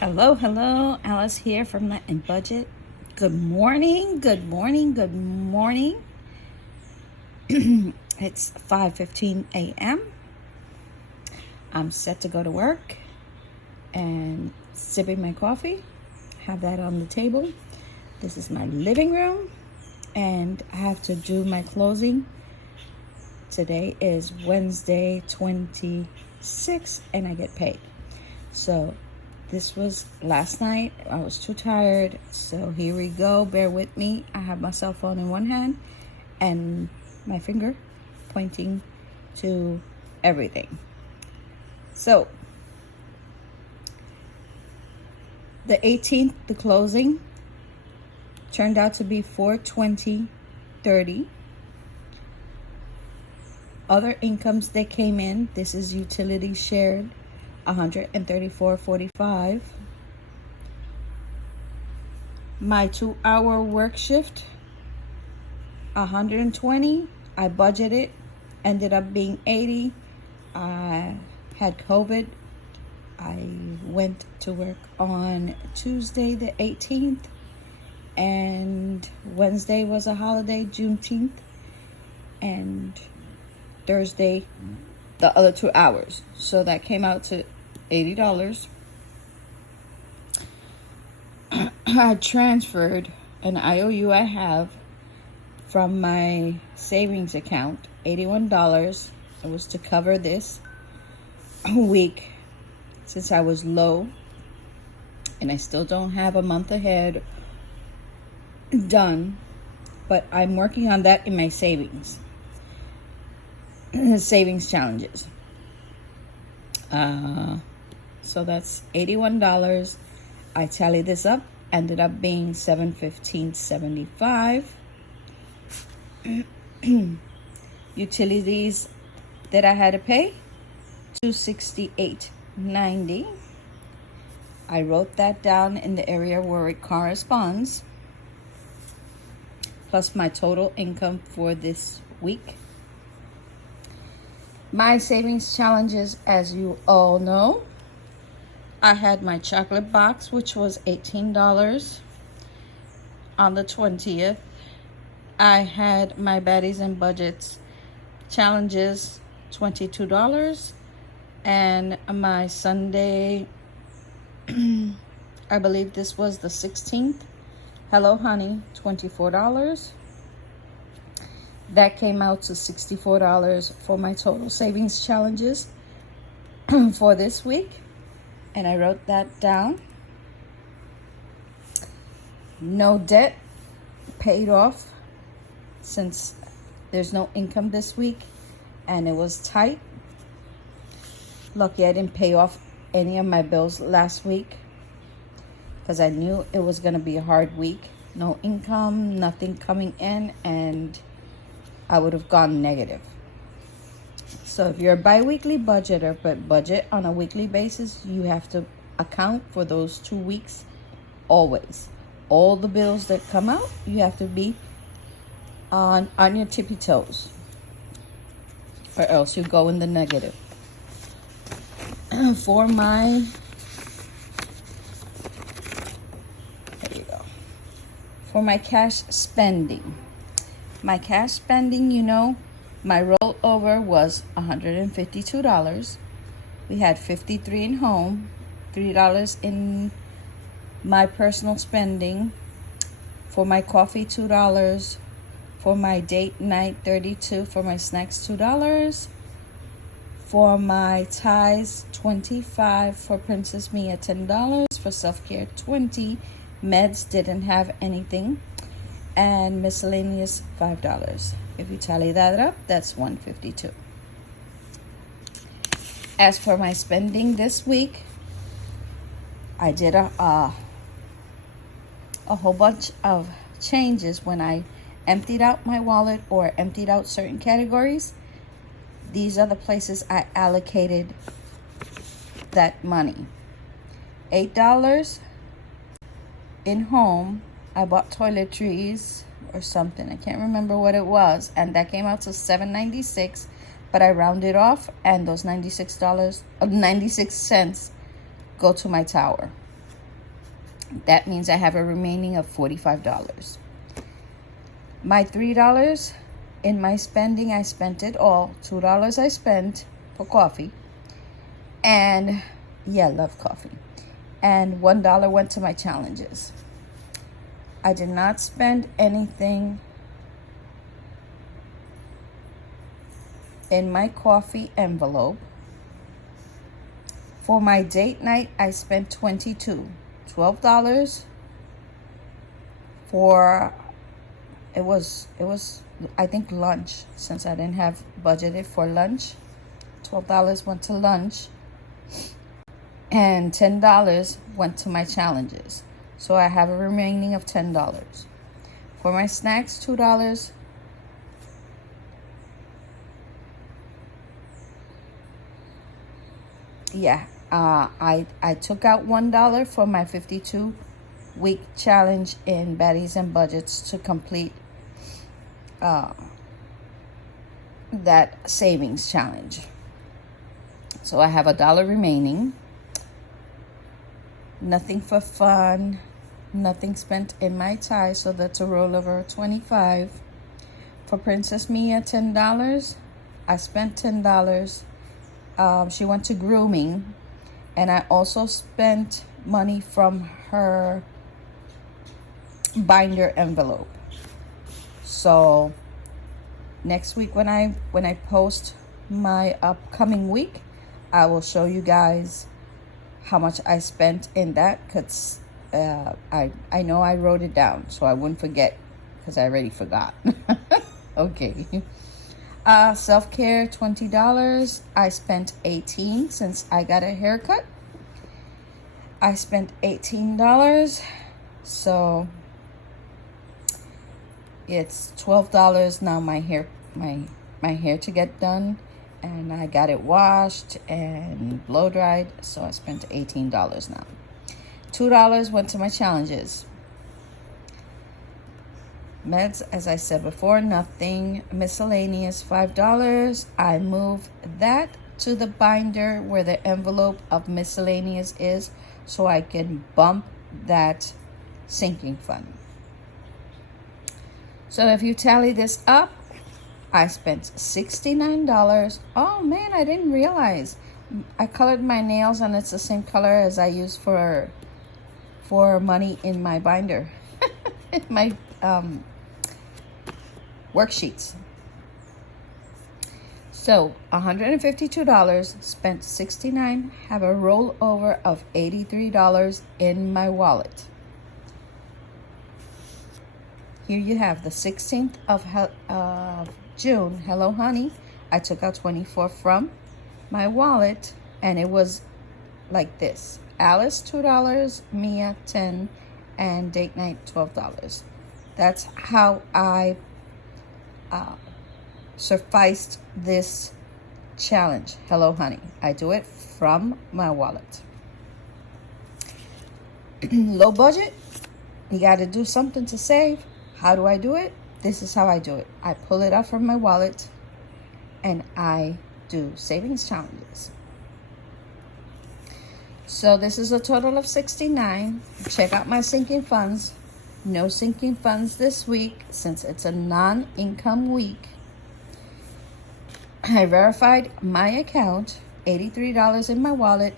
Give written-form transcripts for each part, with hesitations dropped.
Hello. Alice here from Let and Budget. Good morning. It's 5:15 a.m. I'm set to go to work and sipping my coffee. Have that on the table. This is my living room, and I have to do my closing. Today is Wednesday 26th, and I get paid. So this was last night. I was too tired, so here we go. Bear with me. I have my cell phone in one hand and my finger pointing to everything. So the 18th, the closing turned out to be $420.30. Other incomes that came in, this is utility shared, $134.45. My 2-hour work shift, $120. I budgeted, ended up being $80. I had COVID. I went to work on Tuesday the 18th, and Wednesday was a holiday, Juneteenth, and Thursday the other 2 hours. So that came out to $80. I transferred an IOU I have from my savings account, $81. It was to cover this week since I was low, and I still don't have a month ahead done, but I'm working on that in my savings challenges. So that's $81. I tallied this up, ended up being $715.75. Utilities that I had to pay, $268.90. I wrote that down in the area where it corresponds, plus my total income for this week. My savings challenges, as you all know, I had my chocolate box, which was $18 on the 20th. I had my baddies and budgets challenges, $22. And my Sunday, I believe this was the 16th, Hello Honey, $24. That came out to $64 for my total savings challenges for this week. And I wrote that down. No debt paid off since there's no income this week and it was tight. Lucky I didn't pay off any of my bills last week because I knew it was going to be a hard week. No income, nothing coming in, and I would have gone negative. So if you're a bi-weekly budgeter but budget on a weekly basis, you have to account for those 2 weeks always. All the bills that come out, you have to be on your tippy toes, or else you go in the negative. For my, there you go. For my cash spending. My cash spending, my rollover was $152. We had $53 in home, $3 in my personal spending. For my coffee, $2. For my date night, $32. For my snacks, $2. For my ties, $25. For Princess Mia, $10. For self-care, $20. Meds didn't have anything. And miscellaneous, $5. If you tally that up, that's $152. As for my spending this week, I did a whole bunch of changes when I emptied out my wallet or emptied out certain categories. These are the places I allocated that money. $8 in home. I bought toiletries or something. I can't remember what it was. And that came out to $7.96. But I rounded off, and those $96, 96 cents go to my tower. That means I have a remaining of $45. My $3 in my spending, I spent it all. $2 I spent for coffee. And yeah, I love coffee. And $1 went to my challenges. I did not spend anything in my coffee envelope. For my date night, I spent $12 for it was I think lunch, since I didn't have budgeted for lunch. $12 went to lunch and $10 went to my challenges. So I have a remaining of $10. For my snacks, $2. Yeah, I took out $1 for my 52-week challenge in Baddies and Budgets to complete that savings challenge. So I have $1 remaining. Nothing for fun, nothing spent in my tie, so that's a rollover of $25. For Princess Mia, $10. I spent $10. She went to grooming, and I also spent money from her binder envelope. So next week when I post my upcoming week, I will show you guys how much I spent in that, because I know I wrote it down so I wouldn't forget, because I already forgot. Okay. Self-care, $20. I spent $18 since I got a haircut. I spent $18, so it's $12 now. My hair to get done, and I got it washed and blow dried, so I spent $18 now. $2 went to my challenges. Meds, as I said before, nothing. Miscellaneous, $5. I moved that to the binder where the envelope of miscellaneous is, so I can bump that sinking fund. So if you tally this up, I spent $69. Oh man, I didn't realize. I colored my nails and it's the same color as I use for money in my binder. In my worksheets. So $152, spent $69, have a rollover of $83 in my wallet. Here you have the 16th of June. Hello, honey. I took out $24 from my wallet, and it was like this: Alice $2, Mia $10, and date night $12. That's how I sufficed this challenge. Hello, honey. I do it from my wallet. Low budget. You got to do something to save. How do I do it? This is how I do it. I pull it out from my wallet and I do savings challenges. So this is a total of $69. Check out my sinking funds. No sinking funds this week since it's a non-income week. I verified my account, $83 in my wallet.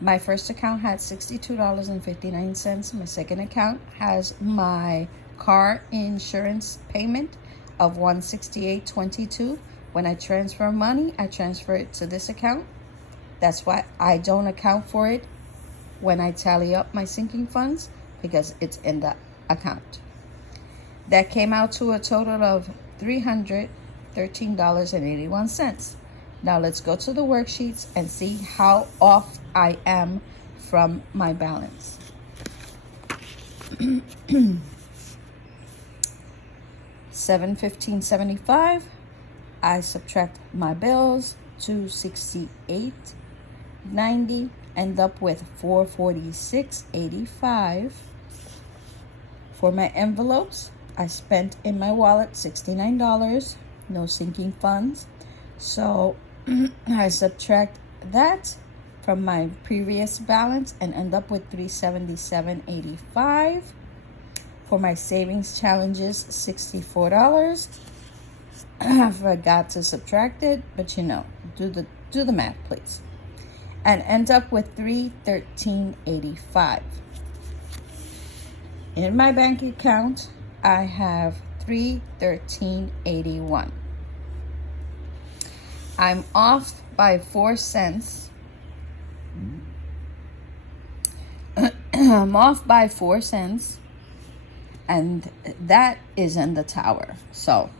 My first account had $62.59. My second account has my car insurance payment of $168.22. When I transfer money, I transfer it to this account. That's why I don't account for it when I tally up my sinking funds, because it's in the account. That came out to a total of $313.81. Now let's go to the worksheets and see how off I am from my balance. $715.75. I subtract my bills, $268.90, end up with $446.85. For my envelopes, I spent in my wallet $69, no sinking funds. So I subtract that from my previous balance and end up with $377.85. For my savings challenges, $64. I forgot to subtract it, but you know, do the math, please. And end up with $313.85. In my bank account, I have $313.81. I'm off by 4 cents. I'm off by 4 cents, and that is in the tower. So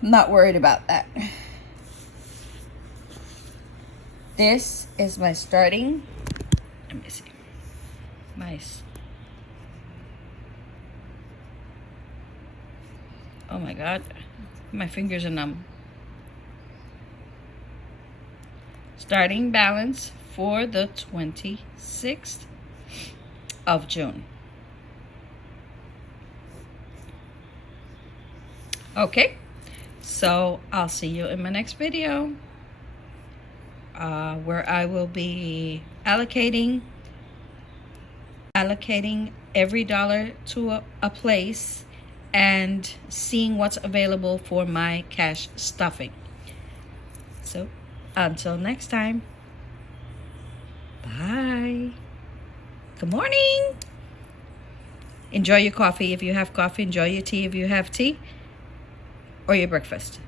I'm not worried about that. This is my starting. Let me see. Oh my God, my fingers are numb. Starting balance for the 26th of June. Okay, so I'll see you in my next video, where I will be allocating every dollar to a place and seeing what's available for my cash stuffing. So until next time, bye. Good morning. Enjoy your coffee if you have coffee. Enjoy your tea if you have tea, or your breakfast.